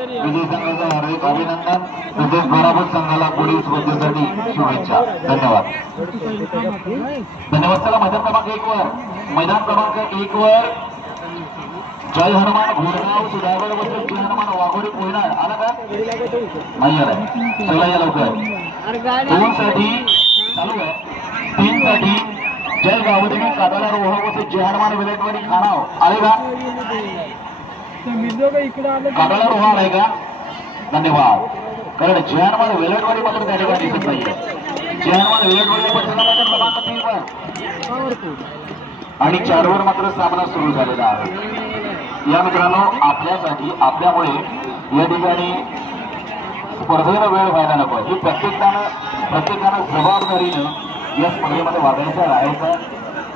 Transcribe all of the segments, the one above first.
विजय संघाचं हार्दिक अभिनंदन. तसेच पराभूत संघाला पुढील स्पर्धेसाठी शुभेच्छा. धन्यवाद. धन्यवाद. चला मैदान क्रमांक एक वर. मैदान क्रमांक एक वर. जय हनुमान घोडगाव सुधागड बसेल जय हनुमान वाघोडी पोयनाड आला का? नाही आलाय चला या लवकर. दोन साठी चालू आहे तीन साठी जय गावदेवी कादाला रोहा बसेल जय हनुमान विलेटवाडी खाणाव आले का? कादाला रोहा आलाय का? धन्यवाद. कारण जय हनुमान विलेटवाडी मात्र त्या ठिकाणी दिसत नाहीये. जय हनुमान विलेटवाडी आणि चारवर मात्र सामना सुरू झालेला आहे. या मित्रांनो आपल्यासाठी आपल्यामुळे या ठिकाणी स्पर्धेला वेळ व्हायला नको. ही प्रत्येकानं प्रत्येकानं जबाबदारीनं या स्पर्धेमध्ये वागायचं राहायचं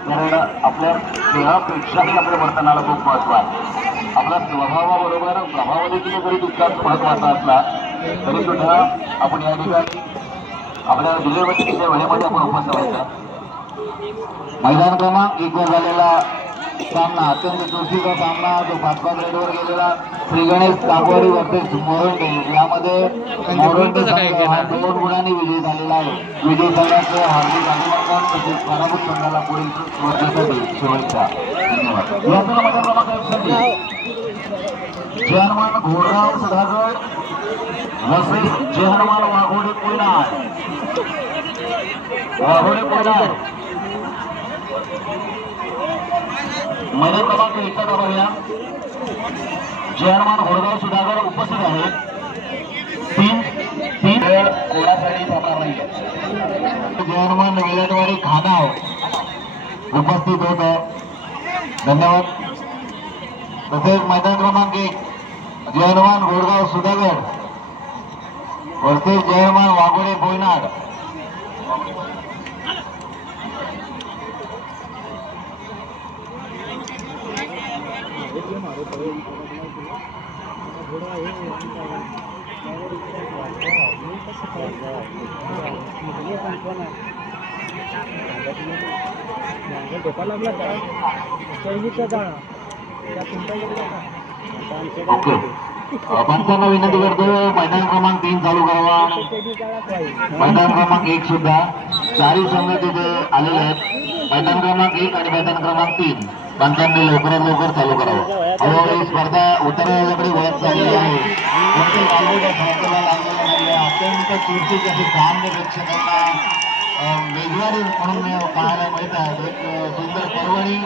कारण आपल्या देहापेक्षाही आपल्या वर्तनाला खूप महत्त्व आहे. आपला स्वभावाबरोबर प्रभाव देखील जरी तितकाच महत्त्वाचा असला तरी सुद्धा आपण या ठिकाणी आपल्या दिलेल्या वेळेमध्ये आपण उपस्थित व्हायचं मैदान क्रमांक एक वर झालेला सामना अत्यंत चुरशीचा सामना जो पाच पाच रेडवर गेलेला श्री गणेश कागवाडी वर्सेस मोरंडे. यामध्ये मोरंडे संघ हा दोन गुणांनी विजयी झालेला आहे. विजयी संघाचं हार्दिक अभिनंदन तसेच पराभूत संघाला पुढील स्पर्धेसाठी शुभेच्छा. धन्यवाद. जे हनुमान घोडगाव सुधागड वर्सेस जे हनुमान वाघोडे कोयनाड वाघोडे कोयनाड मैदान क्रमांक एकदा बघूया. जे हनुमान घोडगाव सुधागड उपस्थित आहे तीन तीन वेळ कोणासाठी थांबणार नाही जय हनुमान वेलटवाडी खानाव उपस्थित होत. धन्यवाद. तसेच मैदान क्रमांक एक. जय गोडगाव सुधागड. वर्सेस जयमान वाघोडे बोयनाड लागला का? चैनीचा जाळा. त्या ओके. पंचांना विनंती करतो. मैदान क्रमांक तीन चालू करावा. मैदान क्रमांक एक सुद्धा. चारही संघ तिथे आलेले आहेत. मैदान क्रमांक एक आणि मैदान क्रमांक तीन. पंचांनी लवकरात लवकर चालू करावं. हळूहळू ही स्पर्धा उत्तराकडे वळत चाललेली आहे. प्रत्येक बाजूला स्पर्धेला अत्यंत चुरशीची अशी सामने प्रेक्षकांना अं, म्हणून पाहायला मिळतात एक सुंदर पर्वणी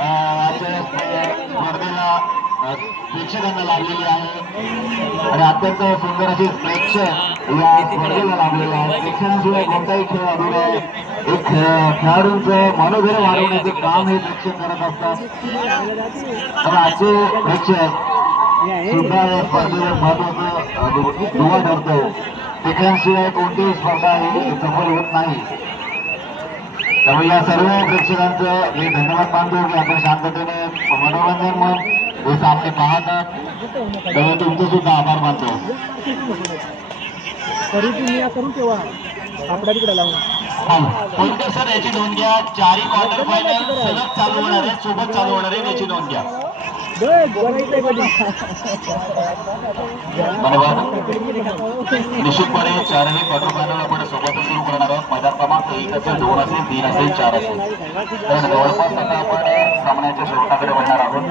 आजच्या स्पर्धेला प्रेक्षकांना लाभलेली आहे. आणि अत्यंत सुंदर अशी प्रेक्षक या स्पर्धेला लाभलेले आहे. प्रेक्षकांशिवाय कोणताही खेळ अधुरा आहे. एक खेळ- खेळाडूंचं मनोधैर्य वाढवण्याचे काम हे प्रेक्षक करत असतात. तर आजचे प्रेक्षक सुद्धा या स्पर्धेला महत्वाचं दुवा ठरतो प्रेक्षकांशिवाय कोणतीही स्पर्धा ही सफल होत नाही. त्यामुळे या सर्व प्रेक्षकांचं मी धन्यवाद मानतो की आपण शांततेने मनोरंजन म्हणून हे सामने पाहतात त्यामुळे तुमचे सुद्धा आभार मानतो कोणते सर याची नोंद घ्या? चारही क्वार्टर फायनल सलग चालू होणार आहे सोबत चालू होणार आहे याची नोंद घ्या. निश्चितपणे चारही क्वार्टर फायनल आपण सोबतच सुरू करणार आहोत. मैदान क्रमांक एक असेल दोन असेल तीन असेल चार असेल. तर जवळपास आता आपण सामन्याच्या शेवटाकडे वळणार आहोत.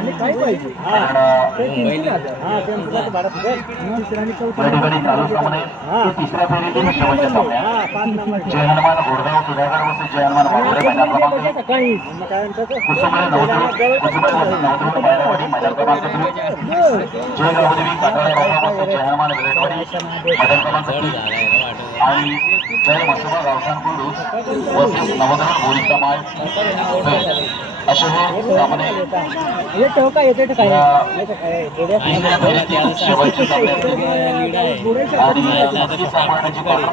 या ठिकाणी चालू सामने. तिसऱ्या फेरीतील शेवटच्या सामन्या पाच नंबर. जय हनुमान घोडगाव सुधागड वरती जय हनुमान वाघोडे मैदान क्रमांक कुसुमळे नवदूत कुसुमळे नवदूत बायरावाडी मैदान क्रमांक दोन जय गावदेवी काटाळा रोहा वरती जय हनुमान विलेटवाडी मैदान क्रमांक तीन आणि जय मसोबा नवधरण माळ. असे हे सामने हे शेवटचे सामने असतील आणि सामन्याची आहे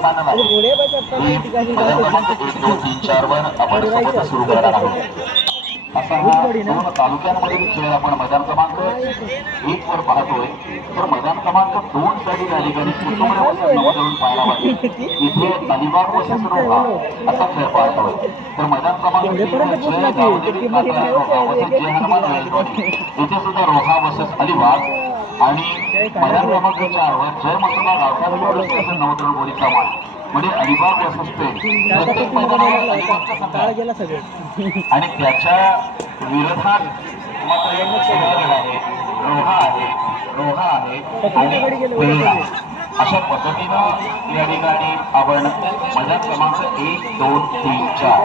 ही मैदान क्रमांक एक दोन तीन चार वर आपण सोबतच सुरू करणार आहोत असा हा दोन तालुक्यांमधील खेळ आपण मैदान क्रमांक एक वर पाहतोय. तर मैदान क्रमांक दोन साठी त्या ठिकाणी कुटुंब पाहायला पाहिजे. इथे अलिबाग वसत रोहा असा खेळ पाहतोय. तर मैदान क्रमांक तीन इथे सुद्धा रोहा वसत अलिबाग. आणि मैदान क्रमांक चारवर जय मसुबा गावठाण नवतरण बोलीचा मान म्हणजे अलिबाग वर्सेस असते. प्रत्येक मैदानावर आणि त्याच्या विरोधात मात्र आहे. रोहा आहे. रोहा आहे. आणि अशा पद्धतीनं या ठिकाणी आपण मजा क्रमांक एक दोन तीन चार.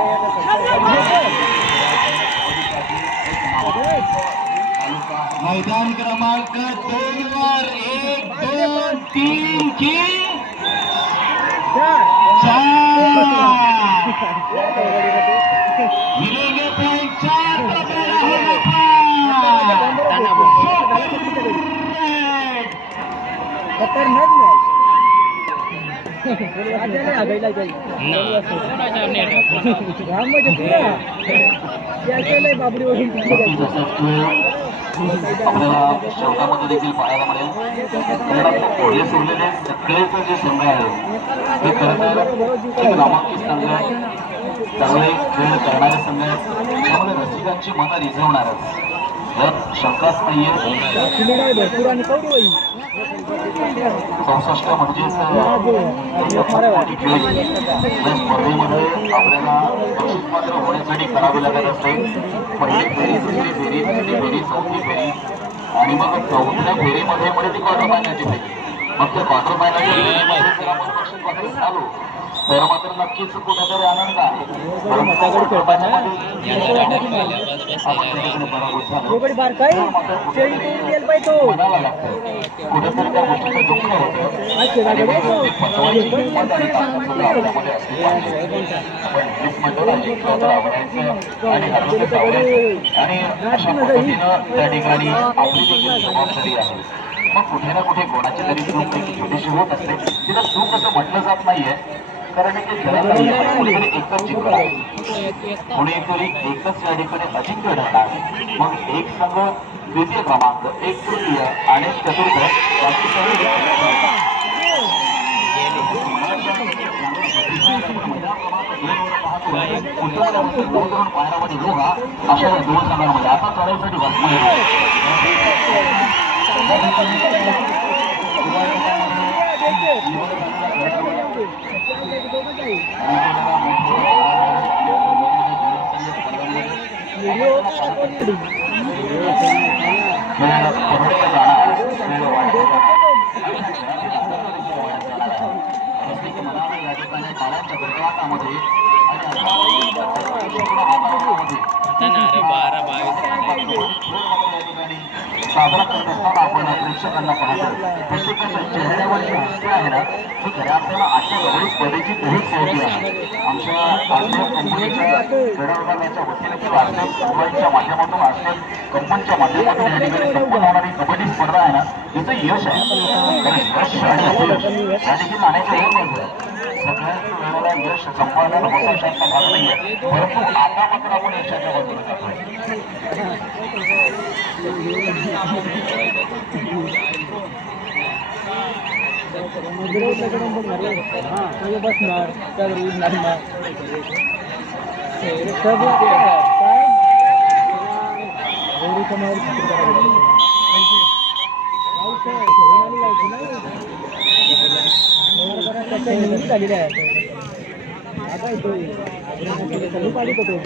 मैदान क्रमांक दोन वर एक दोन तीन की चार मिलेंगे पॉइंट चार का पहला होगा पार। खतरनाक मॅच राजाने आगायला जाईल राम जपूया त्या केलंय बाबडी वरून बाकी तसंच खेळ आपल्याला शेवटामध्ये देखील पाहायला मिळेल. कारण आपल्या पुढे सोडलेले सगळेच जे संघ आहेत ते खरं तर एक नामांकित संघ चांगले खेळ करणारे संघ आहेत. त्यामुळे रसिकांची मनं रिझवणारच. यात शंकाच नाहीये. चौसष्ट म्हणजेच या स्पर्धेमध्ये आपल्याला बक्षीस पात्र होण्यासाठी करावी लागत असते पहिली फेरी दुसरी फेरी तिसरी फेरी चौथी फेरी आणि मग चौथ्या फेरीमध्ये म्हणजे ती क्वार्टर फायनलची फेरी मग त्या क्वार्टर फायनलच्या फेरीमध्ये जर तर मात्र नक्कीच कुठेतरी आनंद आहे. कुठेतरी त्या गोष्टीचं दुःख आणि अशा पद्धतीनं त्या ठिकाणी आपली देखील जबाबदारी आहे मग कुठे ना कुठे कोणाची तरी चूक छोटीशी होत असते. तिला चूक असं म्हटलं जात नाहीये. कारण. कोणीतरी एकच जिंकणार कोणीतरी एकच या ठिकाणी मग एक संघ द्वितीय क्रमांक एक तृतीय आणि चतुर्थ पायरामध्ये दोघा अशा या दोन संघांमध्ये आता चढाईसाठी बारा बावीस साजरा करत असताना आपण प्रेक्षकांना पाहतो. प्रत्येकाच्या चेहऱ्यावरची हस्ते आहे ना ही खऱ्या अर्थानं आजच्या गवळी स्पर्धेची खरीच आहे. आमच्या आजच्या कंपनीच्या किंवा आजच्या कंपनीच्या माध्यमातून आजच्या कंपनीच्या माध्यमातून या ठिकाणी संपन्न होणारी कबड्डी स्पर्धा आहे ना तिचं यश आहे. यश आणि अपयश या देखील नाण्याच्या एक बाजू आहे. सगळ्याच वेळेला यश संपादन होत शक्य भाग परंतु आता मात्र आपण यशाच्या बाजूने जातोय बसणार त्यावर उडणार सब पाहिजे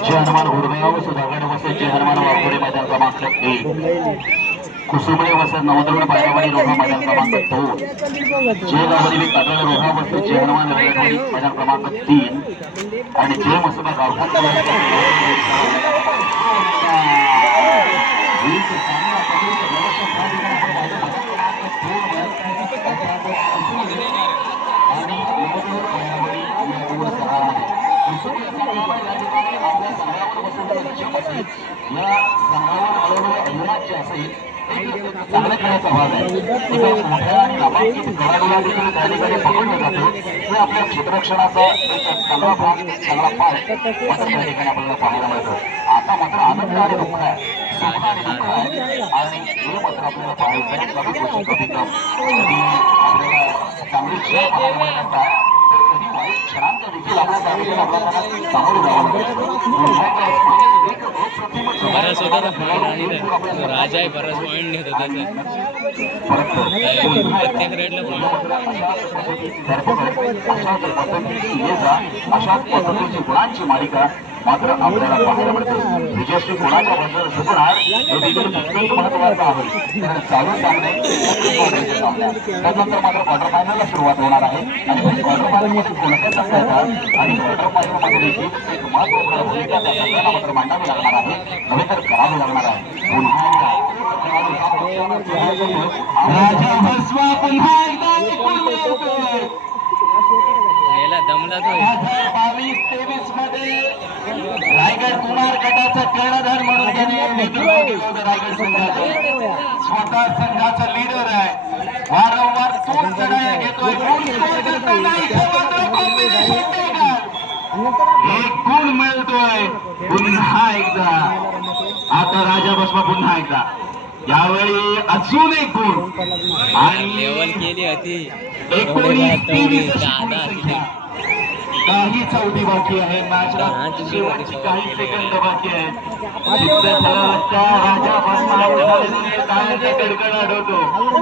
जय हनुमान उर्मियाव सुधागड वसत हनुमान वाघोडे मैदान क्रमांक एक. कुसुमळे वसत नवद्रवण पायरावाडी रोहा मैदान क्रमांक दोन. जय गावदेवी कातळ रोहा वसत जय हनुमान वेळेवाडी मैदान क्रमांक तीन. आणि जय मसुबा गावठाण या संघावर हळूहळू अभिराज्य असेल चांगल्या खेळाचा भाग आहे. एका मोठ्या नामांकित खेळाडूला देखील त्या ठिकाणी पकडलं जातं हे आपल्या क्षेत्ररक्षणाचा एक चांगला भाग चांगला पाय मात्र त्या ठिकाणी आपल्याला पाहायला मिळतो. आता मात्र आनंद आणि दुःख आहे. सुख आणि दुःख आहे. आणि हे मात्र आपल्याला पाहायचं आहे आपल्याला चांगली खेळ पाहायला मिळत असतात तर देखील आपल्या त्या ठिकाणी आपल्याला सामोरे जावं लागतं दुर्भाग्य असतं बराच होता पॉईंट आणि तो राजा आहे बराच पॉईंट नेत होता त्याचा प्रत्येक रेडला अशाच पद्धतीची गुणांची मालिका मात्र आपल्याला पाहायला मिळते विजयश्री बद्दल सुपणार हे देखील महत्वाचं आहे कारण चालू सामने त्यानंतर मात्र क्वार्टर फायनलला सुरुवात होणार आहे आणि क्वार्टर फायनलमध्ये कोणत्या आणि क्वार्टर फायनलमध्ये देखील एक भूमिका त्या संघाला मात्र मांडावी लागणार आहे. नव्हे तर करावी लागणार आहे पुन्हा राजा भस्मा पुन्हा एकदा दमला तो बावीस तेवीसमध्ये रायगड कुमार गटाचा कर्णधार म्हणून त्याने नेतृत्व केलं होतं रायगड संघाचं. स्वतः संघाचा लीडर आहे. वारंवार दोन चढाया घेतोय. गुण score करताना इथे मात्र. एक गुण मिळतोय. पुन्हा एकदा. आता राजा बसवा पुन्हा एकदा. यावेळी अजून एक गुण. आणि एकोणीस तेवीस. काही चौथी बाकी आहे. मॅचला शेवटची काही सेकंद बाकी आहे. राजा भस्मा काळाचा कडकडाट होतो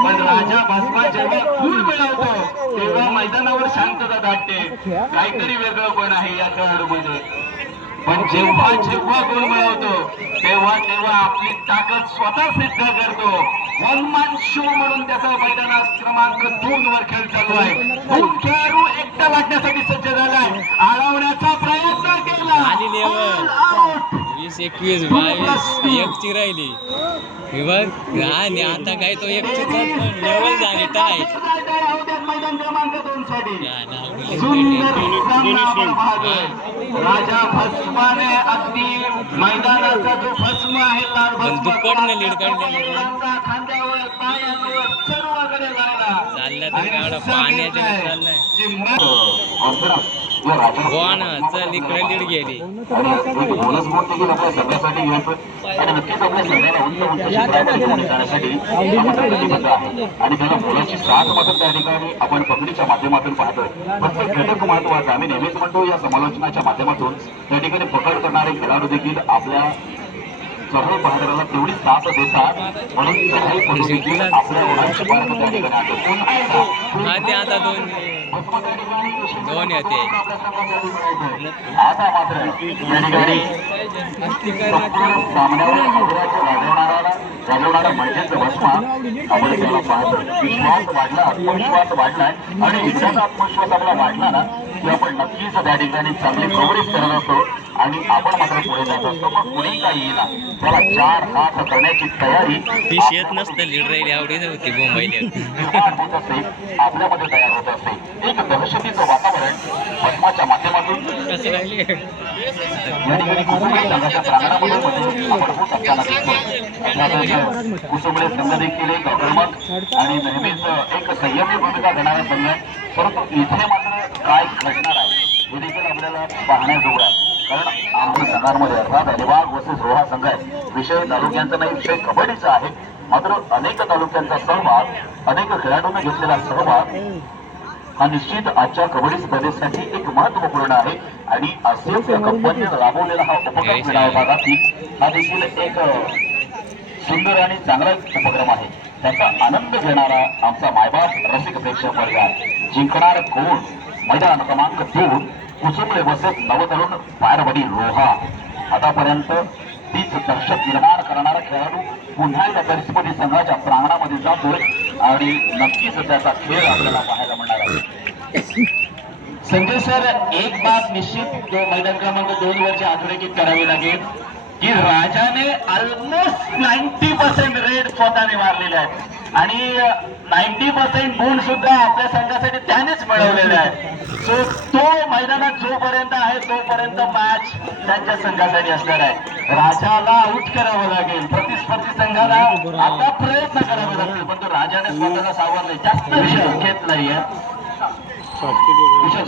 पण राजा भस्मा जेव्हा गुण मिळवतो तेव्हा मैदानावर शांतता दाटते. काहीतरी वेगळं पण आहे या खेळाडूमध्ये. पण जेव्हा जेव्हा गुण मिळवतो तेव्हा तेव्हा आपली ताकद स्वतः सिद्ध करतो. वन मॅन शो म्हणून त्याचा मैदानात क्रमांक दोन वर खेळ चालू आहे. दोन खेळाडू एकटा वाटण्यासाठी सज्ज झालाय. आळवण्याचा प्रयत्न केला. वीस एकवीस बावीस एकची राहिली. आणि आता काय तो एकची लेवल झाली मैदान क्रमांक दोन साठी राजा भस्माने अगदी मैदानाचा जो भस्म आहे पण भस्म दुप्पटने lead काढलं. मुलांचा खांद्यावर पायांवर सर्वकडे लागला चालला तर आणि गाडा पाण्याच्या सांगितलंय चाललाय. की मॅ- या राजा- हो ना चल इकडे लीड गेली आणि त्याला बोनसची साथ मात्र त्या ठिकाणी आपण पकडीच्या माध्यमातून पाहतोय. प्रत्येक घटक महत्त्वाचा आम्ही नेहमीच म्हणतो या समालोचनाच्या माध्यमातून त्या ठिकाणी पकड करणारे खेळाडू देखील आपल्या सर्व पाहणाऱ्याला तेवढी साथ देतात. म्हणून त्याही पद्धतीने आपल्या मुलांची पार्क त्या ठिकाणी आणतो. पुन्हा एकदा हा ते आता दोन. दोन येते. आता मात्र या ठिकाणी सामन्यावर अग्राच्या म्हणजेच भस्मा आपण त्याला पाहतो. विश्वास वाढला आत्मविश्वास वाढलाय. आणि इतकाच आत्मविश्वास आपला वाढला ना की आपण नक्कीच त्या ठिकाणी चांगली कव्हरेज करत असतो आणि आपण मात्र पुढे जात असतो. मग कुणी काही येईना त्याला चार हात करण्याची तयारी फिश येत नसतं लीड राहिली आवडीच होती मुंबईला. होत असते आपल्यामध्ये तयार होत असते. एक दहशतीचं वातावरण भस्माच्या माध्यमातून कसं राहिली? या ठिकाणी कुसुंबळे संघाच्या प्रांगणामध्ये मध्ये आपण होत असताना दिसतो त्यातच कुसुंबळे संघ देखील एक आक्रमक आणि नेहमीच एक संयमी भूमिका घेणारा संघ परंतु इथे मात्र काय घडणार आहे? हे देखील आपल्याला पाहण्याजोगं आहे. कारण आमच्या संघांमध्ये अर्थात अलिबाग वर्सेस रोहा संघ आहे. विषय तालुक्यांचा नाही विषय कबड्डीचा आहे. मात्र अनेक तालुक्यांचा सहभाग अनेक खेळाडूंनी घेतलेला सहभाग हा निश्चित आजच्या कबड्डी स्पर्धेसाठी एक महत्त्वपूर्ण आहे. आणि असेच कंपनीने राबवलेला हा उपक्रम क्रीडा विभागातील हा देखील एक सुंदर आणि चांगला उपक्रम आहे. त्याचा आनंद घेणारा आमचा मायबाप रसिक प्रेक्षक वर्ग आहे. जिंकणार कोण? मैदान क्रमांक दोन कुसुंबळे वसत नवतरुण पारवडी रोहा. आतापर्यंत तीच दहशत निर्माण करणारा खेळाडू पुन्हा एकदा परिस्थिती संघाच्या प्रांगणामध्ये जातोय आणि नक्कीच त्याचा खेळ आपल्याला पाहायला मिळणार आहे. संजय सर एक बाब निश्चित मैदान क्रमांक दोन वरची अधोरेखित करावी लागेल की राजाने ऑलमोस्ट नाईन्टी पर्सेंट रेड स्वतःने मारलेले आहेत. आणि नाईन्टी पर्सेंट गुण सुद्धा आपल्या संघासाठी त्यानेच मिळवलेले आहेत. सो तो मैदानात जोपर्यंत आहे तोपर्यंत मॅच त्यांच्या संघासाठी असणार आहे. राजाला आउट करावं लागेल. प्रतिस्पर्धी संघाला आता प्रयत्न करावे लागतील. पण तो राजाने स्वतःला सावरले. जास्त विषय घेत नाहीये. विषय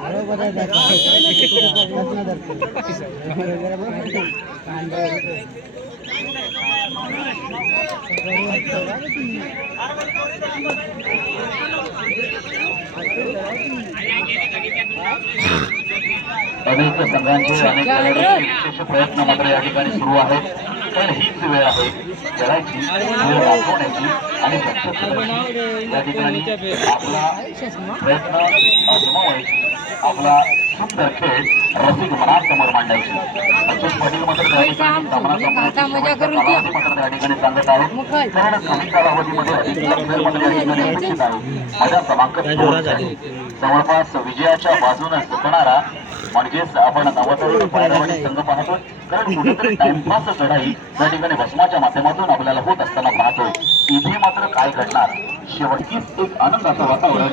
बरोबर आहे अनेक संघांचे अनेक विशेष प्रयत्न मात्र या ठिकाणी सुरू आहेत. पण हीच वेळ आहे. खेळायची वेळ दाखवण्याची आणि या ठिकाणी आपला प्रयत्न आजमावायची. आपला सुंदर खेळ रसिक मनासमोर मांडायची. अशोक पाटील मात्र त्या ठिकाणी सामना संपवण्याची कालावधी मात्र त्या ठिकाणी सांगत आहेत कारण कमी कालावधीमध्ये अधिक वेळ मात्र या ठिकाणी अपेक्षित आहे. माझा क्रमांक दोन आहे. जवळपास विजयाच्या बाजूने सुटणारा म्हणजेच आपण नवतरुण पायरावाडी संघ पाहतोय. कारण कुठेतरी टाइमपास लढाई त्या ठिकाणी भस्माच्या माध्यमातून आपल्याला होत असताना पाहतोय. इथे मात्र काय घडणार? शेवटचीच एक आनंदाचं वातावरण